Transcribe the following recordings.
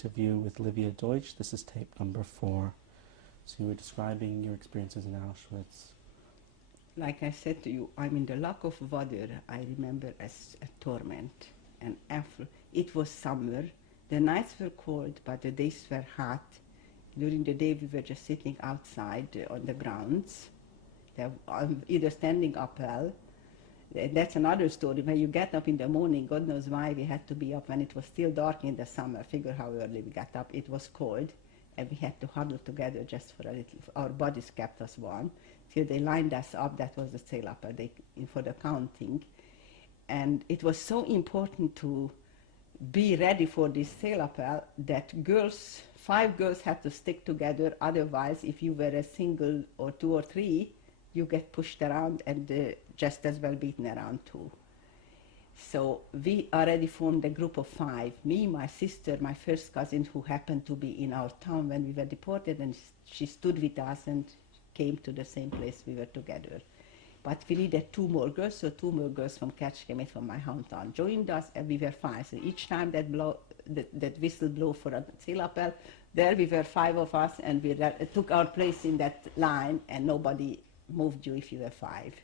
interview with Livia Deutsch. This is tape number 4. So you were describing your experiences in Auschwitz. Like I said to you, I mean, the lack of water I remember as a torment. And after, it was summer. The nights were cold, but the days were hot. During the day, we were just sitting outside on the grounds, either standing up well. That's another story. When you get up in the morning, God knows why we had to be up when it was still dark in the summer. Figure how early we got up. It was cold, and we had to huddle together just for a little. Our bodies kept us warm till they lined us up. That was the sail up for the counting. And it was so important to be ready for this sail appel that girls, 5 girls had to stick together. Otherwise, if you were a single or 2 or 3, you get pushed around and just as well beaten around too. So we already formed a group of 5. Me, my sister, my first cousin, who happened to be in our town when we were deported, and she stood with us and came to the same place we were together. But we needed 2 more girls, so 2 more girls from Kecskemét, from my hometown, joined us, and we were 5. So each time that whistle blew for a Zielapel, there we were 5 of us, and we took our place in that line, and nobody moved you if you were 5,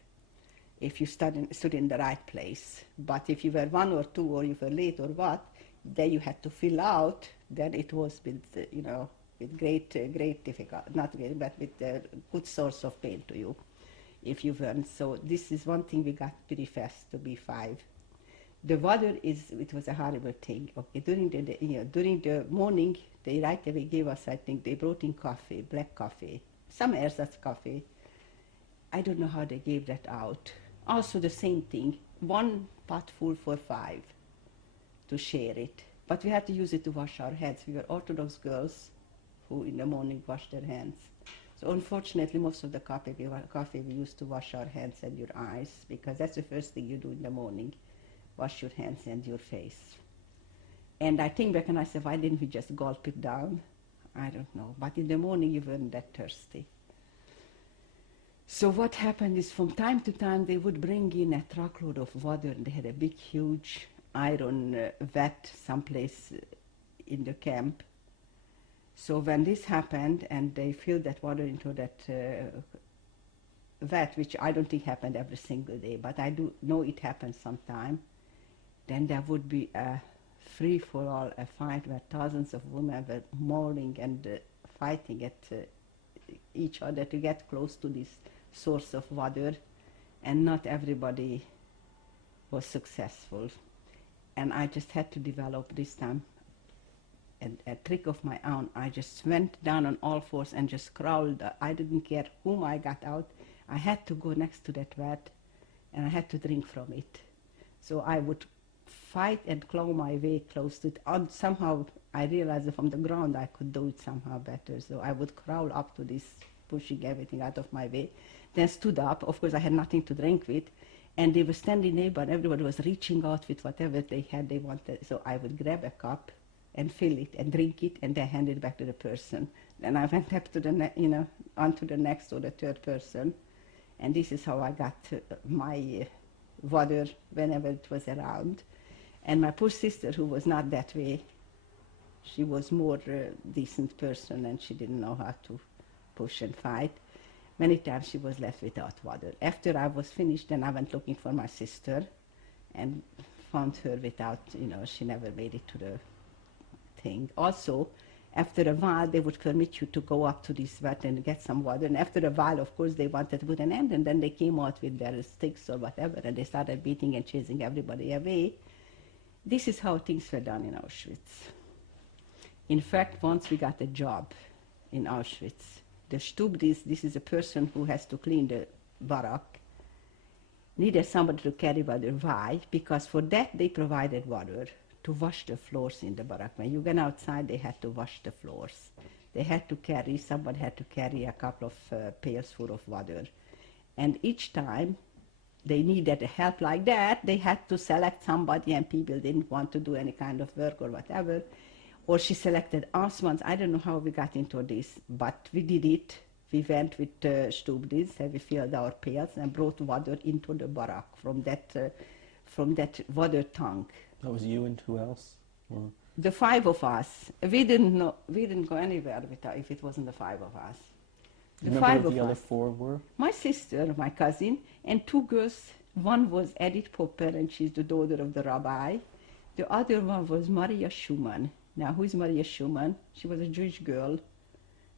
if you stood in the right place. But if you were 1 or 2, or you were late or what, then you had to fill out. Then it was with, with great difficulty, not great, but with a good source of pain to you if you weren't. So this is one thing we got pretty fast to be 5. The water it was a horrible thing. Okay, during the morning, they right away gave us, I think, they brought in coffee, black coffee, some ersatz coffee. I don't know how they gave that out. Also the same thing, 1 pot full for 5 to share it. But we had to use it to wash our hands. We were Orthodox girls who in the morning washed their hands. So unfortunately, most of the coffee we used to wash our hands and your eyes, because that's the first thing you do in the morning, wash your hands and your face. And I think back and I said, why didn't we just gulp it down? I don't know. But in the morning, you weren't that thirsty. So what happened is, from time to time, they would bring in a truckload of water, and they had a big, huge iron vat someplace in the camp. So when this happened, and they filled that water into that vat, which I don't think happened every single day, but I do know it happened sometime, then there would be a free-for-all, a fight where thousands of women were mauling and fighting at each other to get close to this source of water, and not everybody was successful. And I just had to develop this time a trick of my own. I just went down on all fours and just crawled. I didn't care whom I got out. I had to go next to that vat, and I had to drink from it. So I would fight and claw my way close to it. And somehow I realized that from the ground I could do it somehow better. So I would crawl up to this, pushing everything out of my way, then stood up. Of course, I had nothing to drink with, and they were standing there, but everybody was reaching out with whatever they had, they wanted. So I would grab a cup and fill it and drink it, and then hand it back to the person. Then I went up to the onto the next or the third person, and this is how I got my water whenever it was around. And my poor sister, who was not that way, she was more decent person, and she didn't know how to push and fight. Many times she was left without water. After I was finished, then I went looking for my sister, and found her without, she never made it to the thing. Also, after a while, they would permit you to go up to this vat and get some water. And after a while, of course, they wanted to put an end, and then they came out with their sticks or whatever, and they started beating and chasing everybody away. This is how things were done in Auschwitz. In fact, once we got a job in Auschwitz. The Stubdis, this is a person who has to clean the barrack, needed somebody to carry water. Why? Because for that they provided water to wash the floors in the barrack. When you went outside, they had to wash the floors. They had to carry, somebody had to carry a couple of pails full of water. And each time they needed help like that, they had to select somebody, and people didn't want to do any kind of work or whatever. Or she selected us once. I don't know how we got into this, but we did it. We went with Stubdis, and we filled our pails and brought water into the barrack from that water tank. That was you and who else? Or the five of us, we didn't go anywhere if it wasn't the five of us. You The remember five who of the other us. four were? My sister, my cousin, and two girls. One was Edith Popper, and she's the daughter of the rabbi. The other one was Maria Schumann. Now, who is Maria Schumann? She was a Jewish girl.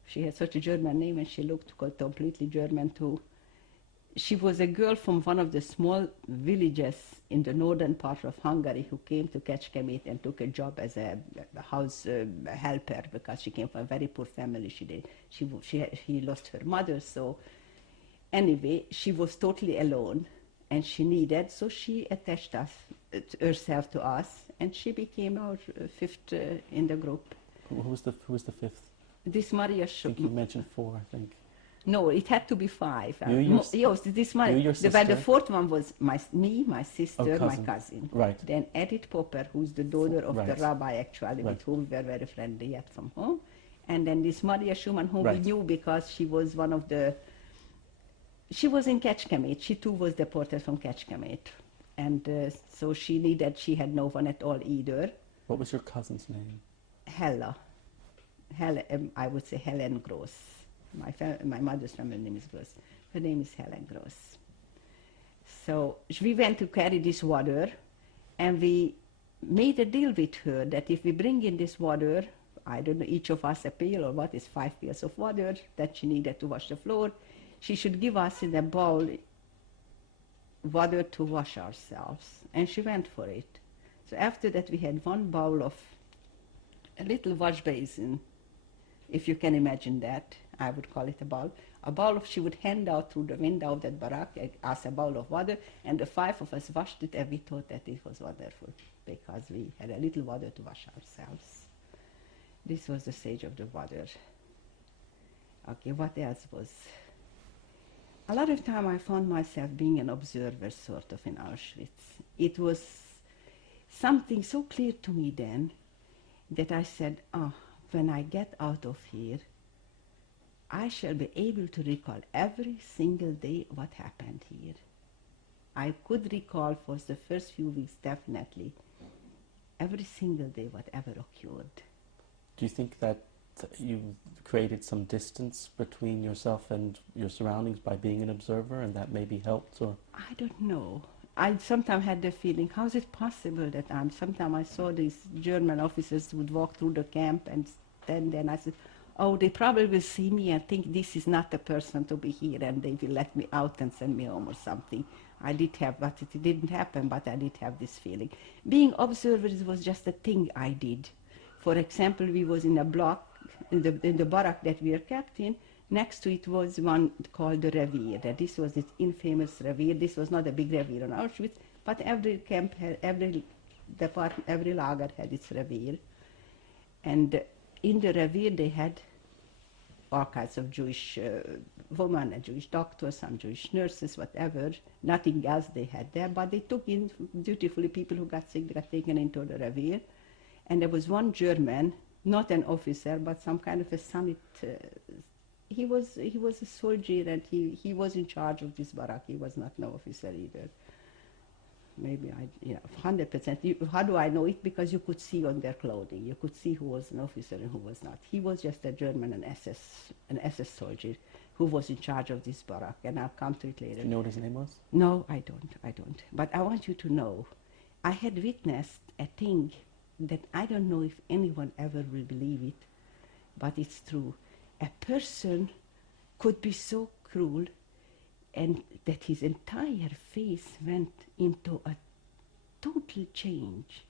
She had such a German name, and she looked completely German too. She was a girl from one of the small villages in the northern part of Hungary who came to Kecskemét and took a job as a house helper because she came from a very poor family. She lost her mother, so anyway, she was totally alone, and she needed, so she attached herself to us, and she became our fifth in the group. Who was the fifth? This Maria I think you mentioned four, I think. No, it had to be five. Your The fourth one was me, my sister, my cousin. Right. Then Edith Popper, who's the daughter of the rabbi, actually, with whom we were very friendly yet from home. And then this Maria Schumann, whom we knew because she was one of the... She was in Kecskemét. She too was deported from Kecskemét. And so she had no one at all either. What was your cousin's name? Hella, I would say Helen Gross. My mother's family name is Gross. Her name is Helen Gross. So we went to carry this water, and we made a deal with her that if we bring in this water, I don't know, each of us a pail or what is 5 pails of water that she needed to wash the floor, she should give us in a bowl water to wash ourselves. And she went for it. So after that we had one bowl of a little wash basin, if you can imagine that. I would call it a bowl. A bowl of, she would hand out through the window of that barrack, us a bowl of water, and the five of us washed it, and we thought that it was wonderful because we had a little water to wash ourselves. This was the stage of the water. Okay, what else was? A lot of time I found myself being an observer, sort of, in Auschwitz. It was something so clear to me then that I said, when I get out of here, I shall be able to recall every single day what happened here. I could recall for the first few weeks, definitely, every single day whatever occurred. Do you think that you created some distance between yourself and your surroundings by being an observer, and that maybe helped? Or I don't know. I sometimes had the feeling, how is it possible that sometimes I saw these German officers would walk through the camp, and then I said, oh, they probably will see me and think this is not the person to be here, and they will let me out and send me home or something. I did have, but it didn't happen, but I did have this feeling. Being observers was just a thing I did. For example, we was in a block, in the barrack that we were kept in. Next to it was one called the Revier. This was its infamous Revier. This was not a big Revier on Auschwitz, but every camp had, every department, every lager had its Revier. And in the Revier they had all kinds of Jewish women, and Jewish doctors, some Jewish nurses, whatever. Nothing else they had there, but they took in dutifully people who got sick, got taken into the Revier. And there was one German, not an officer, but some kind of a summit. He was a soldier, and he was in charge of this barrack. He was not no officer either. Maybe 100%. How do I know it? Because you could see on their clothing. You could see who was an officer and who was not. He was just a German, an SS soldier who was in charge of this barrack, and I'll come to it later. Do you know what his name was? No, I don't. But I want you to know, I had witnessed a thing that I don't know if anyone ever will believe it, but it's true. A person could be so cruel, and that his entire face went into a total change.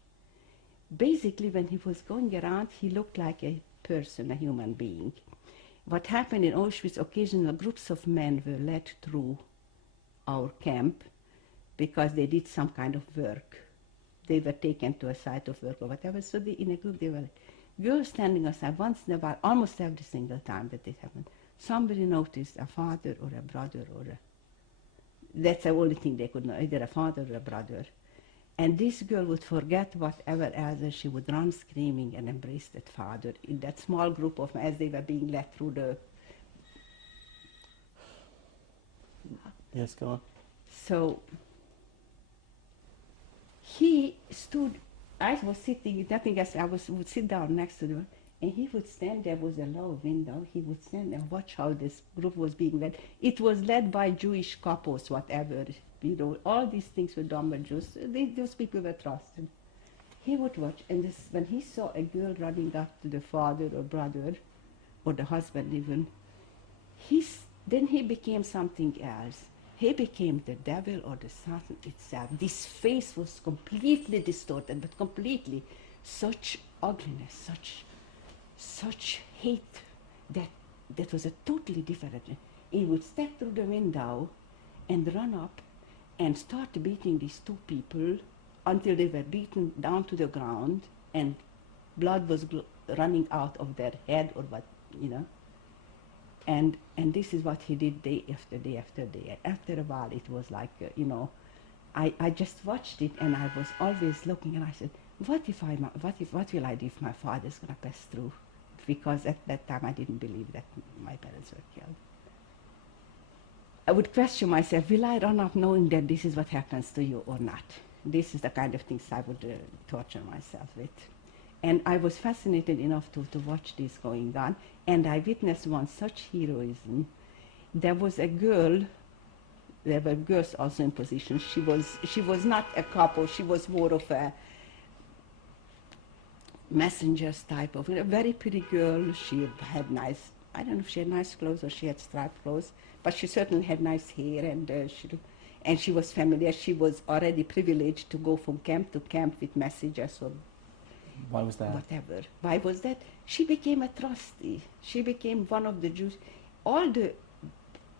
Basically, when he was going around, he looked like a person, a human being. What happened in Auschwitz, occasional groups of men were led through our camp because they did some kind of work. They were taken to a site of work or whatever, so in a group they were girls standing aside. Once in a while, almost every single time that it happened, somebody noticed a father or a brother that's the only thing they could know, either a father or a brother. And this girl would forget whatever else, and she would run screaming and embrace that father in that small group of men as they were being led through the... Yes, go on. So he stood I was sitting, nothing else, would sit down next to them, and he would stand, there was a low window, he would stand and watch how this group was being led. It was led by Jewish couples, whatever, all these things were done by Jews. Those people were trusted. He would watch, and when he saw a girl running up to the father or brother, or the husband even, then he became something else. He became the devil or the Satan itself. This face was completely distorted, but completely. Such ugliness, such hate, that was a totally different. He would step through the window and run up and start beating these two people until they were beaten down to the ground and blood was running out of their head or what, And this is what he did day after day after day. After a while, it was like, I just watched it, and I was always looking, and I said, what will I do if my father's going to pass through? Because at that time, I didn't believe that my parents were killed. I would question myself, will I run up knowing that this is what happens to you or not? This is the kind of things I would torture myself with. And I was fascinated enough to watch this going on, and I witnessed one such heroism. There was a girl, there were girls also in position. She was not a couple, she was more of a messenger's type of, a very pretty girl. She had nice, I don't know if she had nice clothes or she had striped clothes, but she certainly had nice hair, and she was familiar. She was already privileged to go from camp to camp with messages or why was that? whatever. Why was that? She became a trustee. She became one of the Jews. All the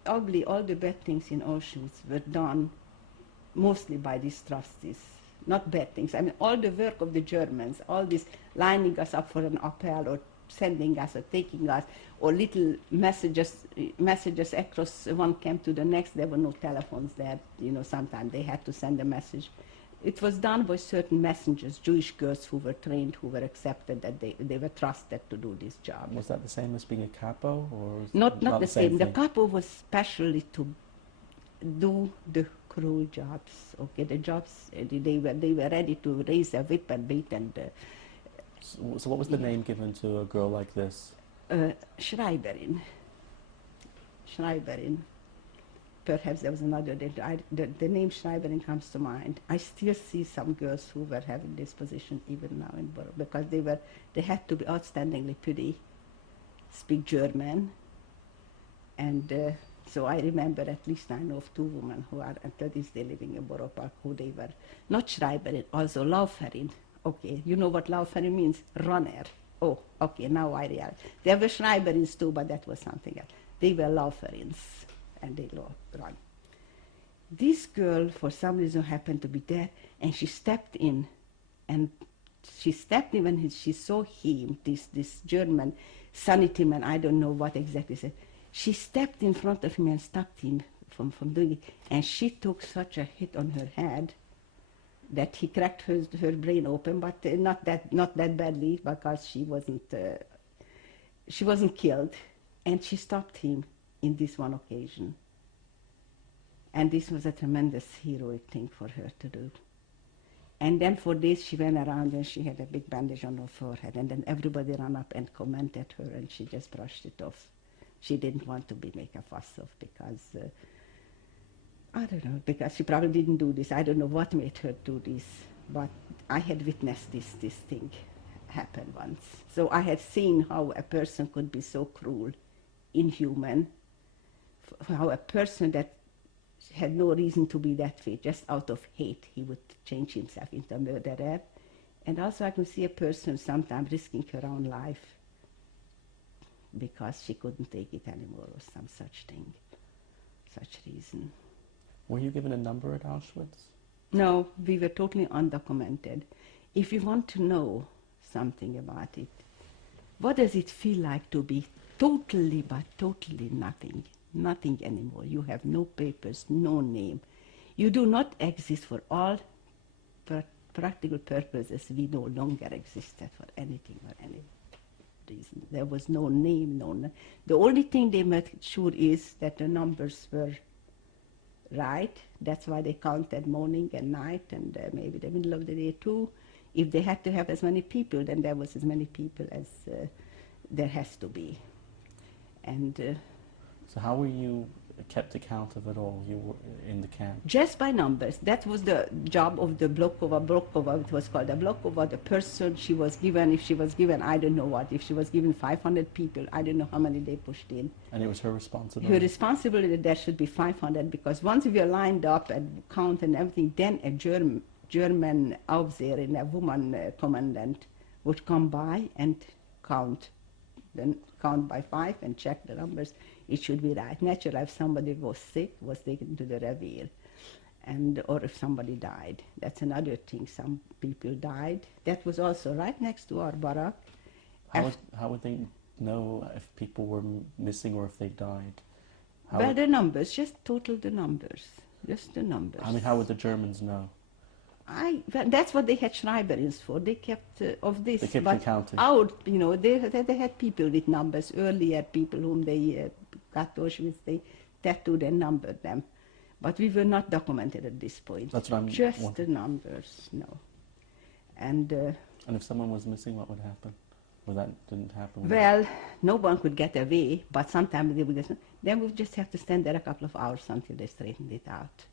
ugly, all the bad things in Auschwitz were done mostly by these trustees. Not bad things. I mean, all the work of the Germans, all this lining us up for an appel or sending us or taking us, or little messages across one camp to the next. There were no telephones there. Sometimes they had to send a message. It was done by certain messengers, Jewish girls who were trained, who were accepted, that they were trusted to do this job. Was that the same as being a capo, or not the same? The thing? capo was specially to do the cruel jobs. Okay, the jobs they were ready to raise a whip and beat and. So what was the name given to a girl like this? Schreiberin. Perhaps there was another. The name Schreiberin comes to mind. I still see some girls who were having this position even now in Borough, because they had to be outstandingly pretty, speak German, and so I remember, at least I know of two women who are until this day living in Borough Park, who they were not Schreiberin, also Lauferin. Okay, you know what Lauferin means? Runner. Oh, okay, now I realize. There were Schreiberins too, but that was something else. They were Lauferins, and they run. This girl, for some reason, happened to be there, and she stepped in, when she saw him, this German sanity man, I don't know what exactly said. She stepped in front of him and stopped him from doing it, and she took such a hit on her head that he cracked her brain open, but not that badly, because she wasn't killed, and she stopped him in this one occasion. And this was a tremendous heroic thing for her to do. And then for this she went around and she had a big bandage on her forehead, and then everybody ran up and commented her, and she just brushed it off. She didn't want to make a fuss of, because I don't know, because she probably didn't do this. I don't know what made her do this, but I had witnessed this thing happen once. So I had seen how a person could be so cruel, inhuman, how a person that had no reason to be that way, just out of hate, he would change himself into a murderer. And also I can see a person sometimes risking her own life because she couldn't take it anymore, or some such thing, such reason. Were you given a number at Auschwitz? No, we were totally undocumented. If you want to know something about it, what does it feel like to be totally, but totally nothing anymore? You have no papers, no name. You do not exist for all practical purposes. We no longer existed for anything or any reason. There was no name, The only thing they made sure is that the numbers were right. That's why they counted morning and night, and maybe the middle of the day too. If they had to have as many people, then there was as many people as there has to be. And So how were you kept account of it all? You were in the camp. just by numbers. That was the job of the Blokova. Blokova, it was called a Blokova, the person she was given, if she was given, I don't know what, if she was given 500 people, I don't know how many they pushed in. And it was her responsibility? Her responsibility, there should be 500, because once we are lined up and count and everything, then a German Aufseherin, a woman commandant, would come by and count. Then count by 5 and check the numbers. It should be right. Naturally, if somebody was sick, was taken to the revier, and or if somebody died. That's another thing. Some people died. That was also right next to our barrack. How would they know if people were missing or if they died? Well, the numbers, just total the numbers, just the numbers. I mean, how would the Germans know? Well, that's what they had Schreiberins for. They kept of this. They kept but counting. Out, they had people with numbers. Earlier, people whom they got Auschwitz, they tattooed and numbered them. But we were not documented at this point. That's what I'm just wondering. the numbers, no. And if someone was missing, what would happen? Or that didn't happen? well, no one could get away, but sometimes they would get. Then we would just have to stand there a couple of hours until they straightened it out.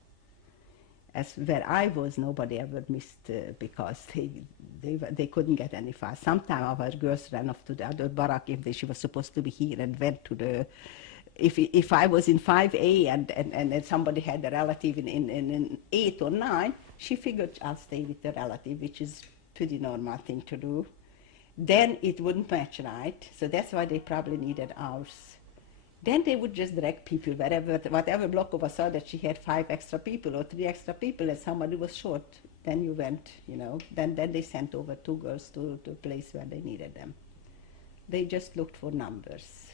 As where I was, nobody ever missed because they couldn't get any fast. Sometimes our girls ran off to the other barrack if she was supposed to be here and went to the. If I was in 5A and somebody had a relative in 8 or 9, she figured I'll stay with the relative, which is pretty normal thing to do. Then it wouldn't match right, so that's why they probably needed hours. Then they would just drag people wherever, whatever Blokova saw that she had 5 extra people or 3 extra people and somebody was short. Then you went, then they sent over 2 girls to a place where they needed them. They just looked for numbers.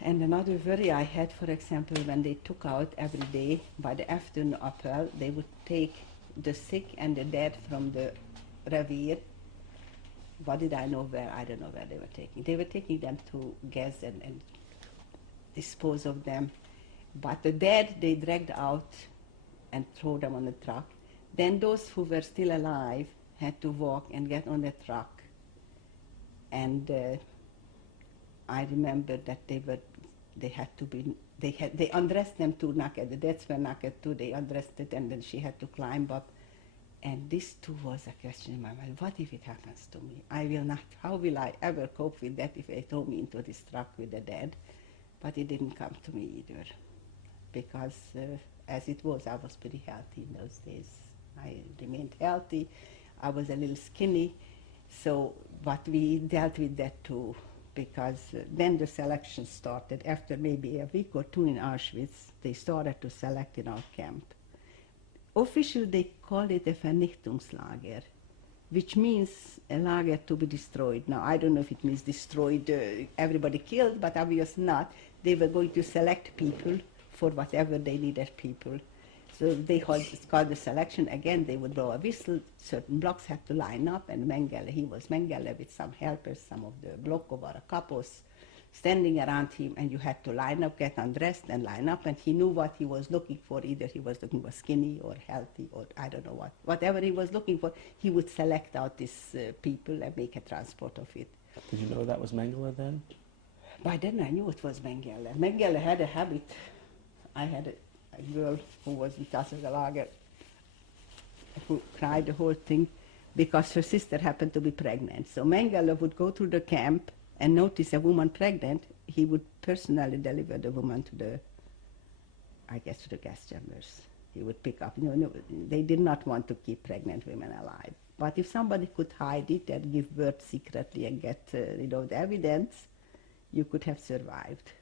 And another worry I had, for example, when they took out every day, by the afternoon appel, they would take the sick and the dead from the revier. What did I know where? I don't know where they were taking. They were taking them to gas and dispose of them. But the dead, they dragged out and throw them on the truck. Then those who were still alive had to walk and get on the truck. And I remember that they undressed them too naked. The deads were naked too. They undressed it, and then she had to climb up. And this too was a question in my mind. What if it happens to me? How will I ever cope with that if they throw me into this truck with the dead? But it didn't come to me either. Because as it was, I was pretty healthy in those days. I remained healthy. I was a little skinny. So, but we dealt with that too. Because then the selection started. After maybe a week or 2 in Auschwitz, they started to select in our camp. Officially, they called it a Vernichtungslager, which means a lager to be destroyed. Now, I don't know if it means destroyed, everybody killed, but obviously not. They were going to select people for whatever they needed people. So they called the selection. Again, they would blow a whistle. Certain blocks had to line up, and he was Mengele with some helpers, some of the Blokova kapos, standing around him, and you had to line up, get undressed, and line up, and he knew what he was looking for. Either he was looking for skinny or healthy, or I don't know what. Whatever he was looking for, he would select out these people and make a transport of it. Did you know that was Mengele then? By then I knew it was Mengele. Mengele had a habit. I had a girl who was with us in the lager who cried the whole thing because her sister happened to be pregnant. So Mengele would go through the camp and notice a woman pregnant. He would personally deliver the woman to the gas chambers. He would pick up. They did not want to keep pregnant women alive. But if somebody could hide it and give birth secretly and get rid of the evidence, you could have survived.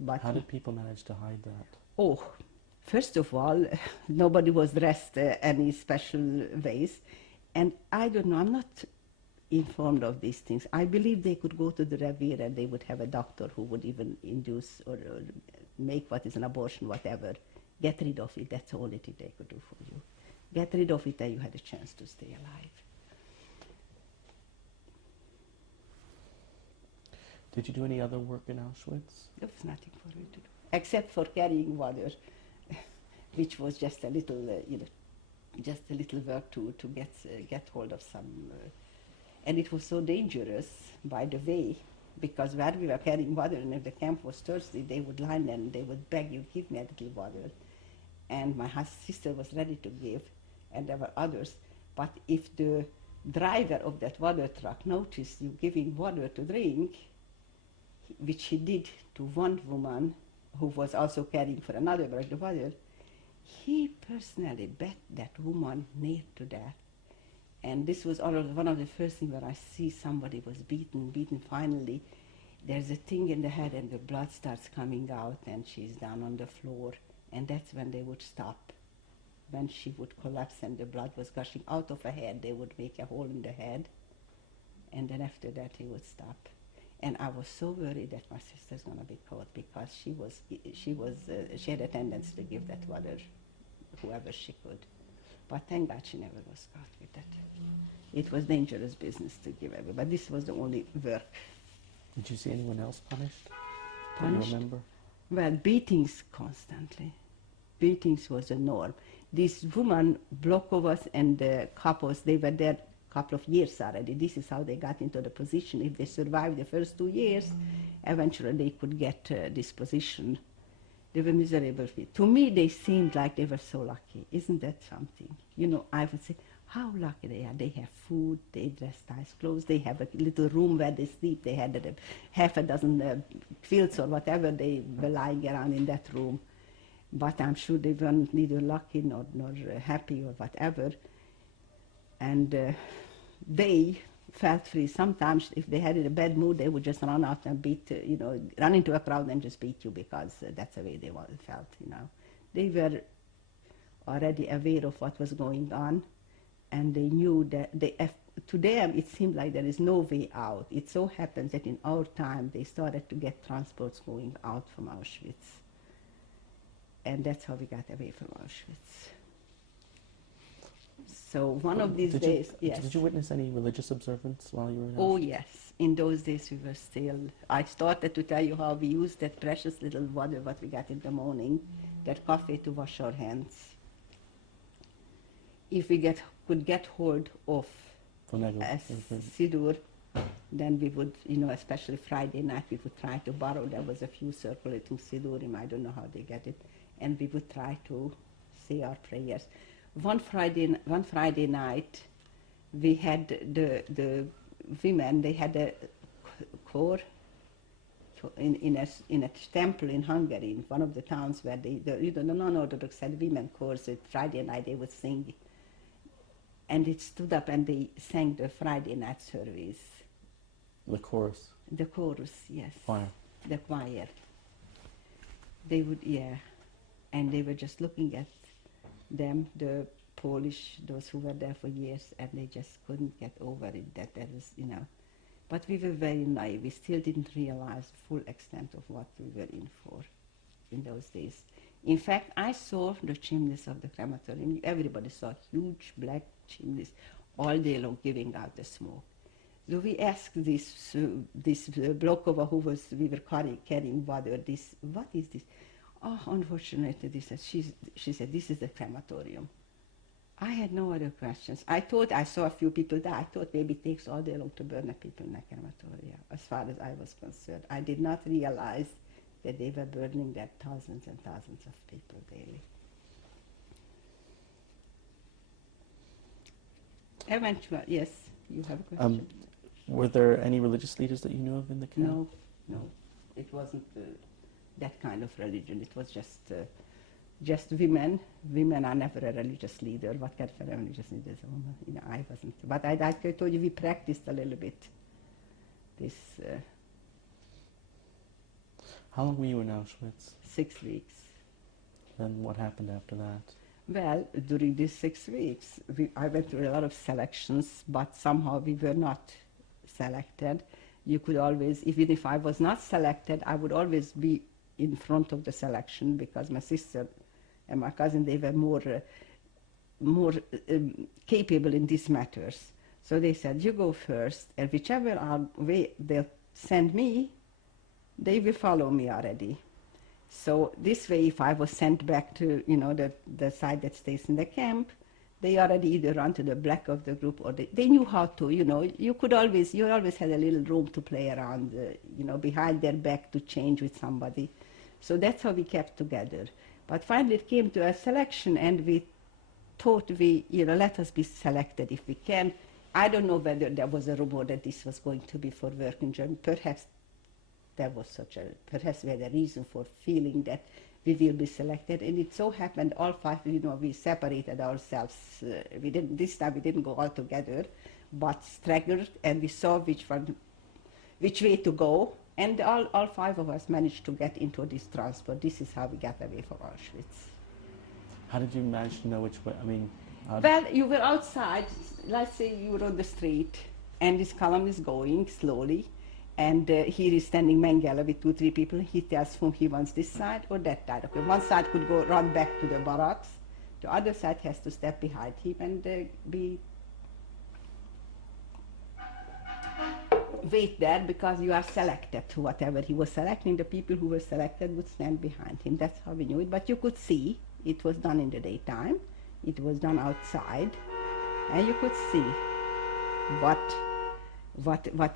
But how did people manage to hide that? Oh, first of all, nobody was dressed any special ways. And I don't know, I'm not informed of these things. I believe they could go to the revier and they would have a doctor who would even induce or make what is an abortion, whatever. Get rid of it, that's the only thing they could do for you. Get rid of it and you had a chance to stay alive. Did you do any other work in Auschwitz? There was nothing for me to do, except for carrying water. which was just a little, just a little work to get hold of some. And it was so dangerous, by the way, because where we were carrying water, and if the camp was thirsty, they would line and they would beg you, give me a little water. And my sister was ready to give, and there were others. But if the driver of that water truck noticed you giving water to drink, which he did to one woman who was also carrying for another bag of water, he personally bet that woman near to death. And this was one of the first things where I see somebody was beaten finally. There's a thing in the head and the blood starts coming out and she's down on the floor. And that's when they would stop. When she would collapse and the blood was gushing out of her head, they would make a hole in the head. And then after that he would stop. And I was so worried that my sister's going to be caught because she had a tendency to give that water whoever she could. But thank God she never was caught with that. It was dangerous business to give away, but this was the only work. Did you see anyone else punished? Punished? Do you remember? Well, beatings constantly. Beatings was the norm. This woman, Blokovas and the couples, they were there a couple of years already. This is how they got into the position. If they survived the first 2 years, eventually they could get this position. They were miserable. To me, they seemed like they were so lucky. Isn't that something? You know, I would say, how lucky they are. They have food, they dress nice clothes, they have a little room where they sleep. They had half a dozen quilts or whatever they were lying around in that room. But I'm sure they weren't neither lucky nor happy or whatever. And they felt free. Sometimes if they had in a bad mood, they would just run out and beat, run into a crowd and just beat you because that's the way they felt, They were already aware of what was going on, and they knew that to them it seemed like there is no way out. It so happens that in our time they started to get transports going out from Auschwitz. And that's how we got away from Auschwitz. So one of these days, yes. Did you witness any religious observance while you were in Auschwitz? Oh, yes. In those days we were still, I started to tell you how we used that precious little water what we got in the morning, that coffee to wash our hands. If we could get hold of a Siddur, then we would, especially Friday night, we would try to borrow. There was a few circulating Siddurim, I don't know how they get it, and we would try to say our prayers. One Friday night, we had the women. They had a choir in a temple in Hungary, in one of the towns where the non-Orthodox had women chorus. Friday night they would sing, and it stood up and they sang the Friday night service. The chorus. The chorus, yes. Choir. The choir. They would, and they were just looking at them, the Polish, those who were there for years, and they just couldn't get over it, that there was, But we were very naive. We still didn't realize the full extent of what we were in for in those days. In fact, I saw the chimneys of the crematorium. Everybody saw huge black chimneys all day long giving out the smoke. So we asked this Blokova we were carrying water, what is this? Oh, unfortunately, she said, this is the crematorium. I had no other questions. I thought I saw a few people die. I thought maybe it takes all day long to burn the people in a crematorium, as far as I was concerned. I did not realize that they were burning there thousands and thousands of people daily. Eventually, yes, you have a question? Were there any religious leaders that you knew of in the camp? No. It wasn't that kind of religion. It was just women. Women are never a religious leader. What kind of a religious leader is a woman? I wasn't. But I told you we practiced a little bit this. How long were you in Auschwitz? 6 weeks. Then what happened after that? Well, during these 6 weeks, I went through a lot of selections, but somehow we were not selected. You could always, even if I was not selected, I would always be in front of the selection because my sister and my cousin, they were more capable in these matters. So they said, you go first, and whichever way they'll send me, they will follow me already. So this way, if I was sent back to, the side that stays in the camp, they already either run to the back of the group or they knew how to, you always had a little room to play around, behind their back to change with somebody. So that's how we kept together. But finally it came to a selection and we thought let us be selected if we can. I don't know whether there was a rumor that this was going to be for work in Germany. Perhaps perhaps we had a reason for feeling that we will be selected. And it so happened all five, we separated ourselves. This time we didn't go all together, but staggered, and we saw which way to go. And all five of us managed to get into this transport. This is how we got away from Auschwitz. How did you manage to know which way? I mean, well, you were outside. Let's say you were on the street, and this column is going slowly, and here is standing Mengele with 2-3 people. He tells whom he wants this side or that side. Okay, one side could go run back to the barracks. The other side has to step behind him and wait there because you are selected to whatever he was selecting. The people who were selected would stand behind him. That's how we knew it. But you could see it was done in the daytime. It was done outside, and you could see what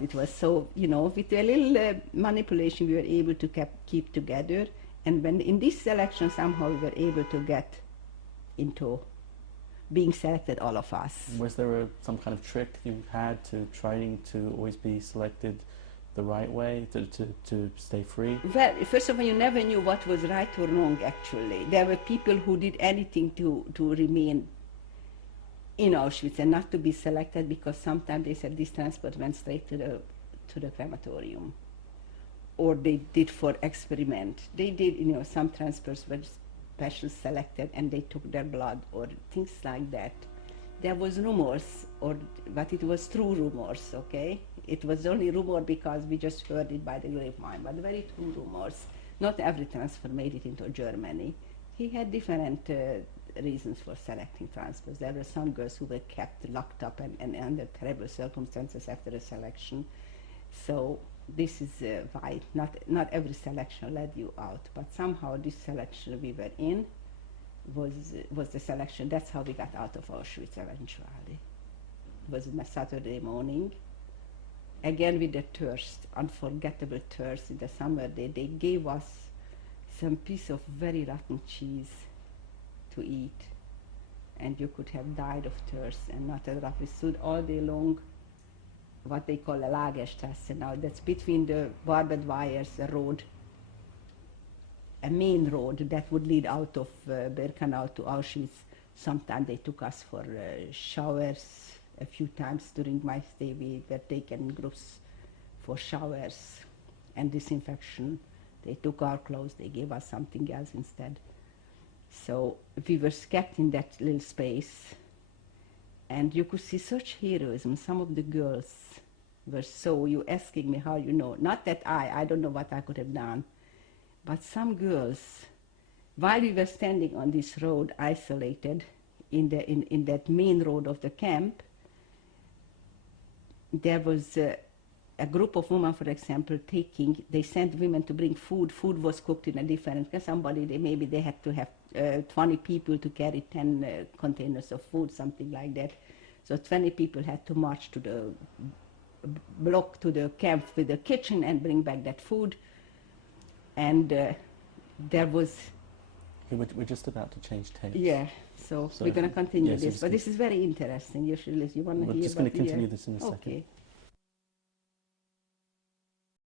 it was. So, with a little manipulation, we were able to keep together. And when in this selection, somehow we were able to get into being selected, all of us. Was there some kind of trick you had to trying to always be selected the right way, to stay free? Well, first of all, you never knew what was right or wrong, actually. There were people who did anything to remain in Auschwitz and not to be selected, because sometimes they said this transport went straight to the crematorium. Or they did for experiment. They did, some transports were special selected and they took their blood or things like that. There was rumors, but it was true rumors, okay? It was only rumor because we just heard it by the grapevine, but very true rumors. Not every transfer made it into Germany. He had different reasons for selecting transfers. There were some girls who were kept locked up and under terrible circumstances after a selection. So this is why not every selection led you out, but somehow this selection we were in was the selection. That's how we got out of Auschwitz eventually. It was on a Saturday morning. Again with the thirst, unforgettable thirst in the summer. They gave us some piece of very rotten cheese to eat, and you could have died of thirst and not have roughly stood all day long, what they call a Lagerstrasse now. That's between the barbed wires, a main road that would lead out of Birkenau to Auschwitz. Sometimes they took us for showers. A few times during my stay we were taken in groups for showers and disinfection. They took our clothes, they gave us something else instead. So we were kept in that little space, and you could see such heroism. Some of the girls were you asking me how you know. Not that I don't know what I could have done, but some girls, while we were standing on this road isolated in that main road of the camp, there was a group of women, for example, they sent women to bring food. Food was cooked in a different, maybe they had to have 20 people to carry 10 containers of food, something like that. So 20 people had to march to the block, to the camp with the kitchen and bring back that food. And there was... We're just about to change tapes. Yeah, so we're going to continue this. But this is very interesting. You want to hear about... We're just going to continue this in a second. Okay.